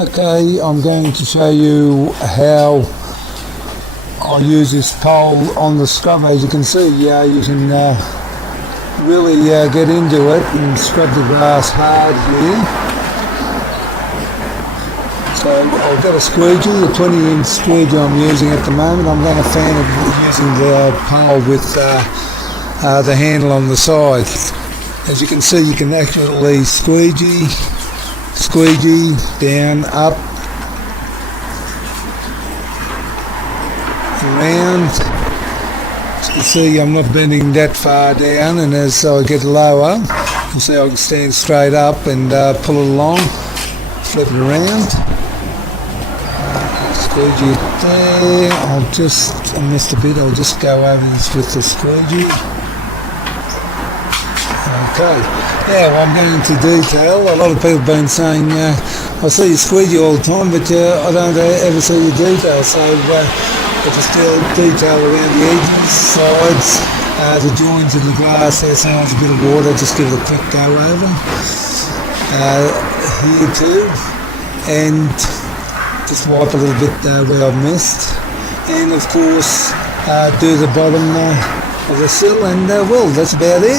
Okay, I'm going to show you how I use this pole on the scrub. As you can see, you can really get into it and scrub the grass hard here. So I've got a squeegee, a 20-inch squeegee I'm using at the moment. I'm going to fan it using the pole with the handle on the side. As you can see, you can actually squeegee down, up, around. As you can see, I'm not bending that far down, and as I get lower, you'll see I can stand straight up and pull it along, flip it around, squeegee it there. I missed a bit, I'll just go over this with the squeegee. Okay, now I'm going into detail. A lot of people have been saying, I see you squeegee all the time, but I don't ever see your detail. So if I still detail around the edges, sides, the joins of the glass, there's a bit of water, just give it a quick go over. Here too, and just wipe a little bit where I've missed. And of course, do the bottom of the sill, and well, that's about it.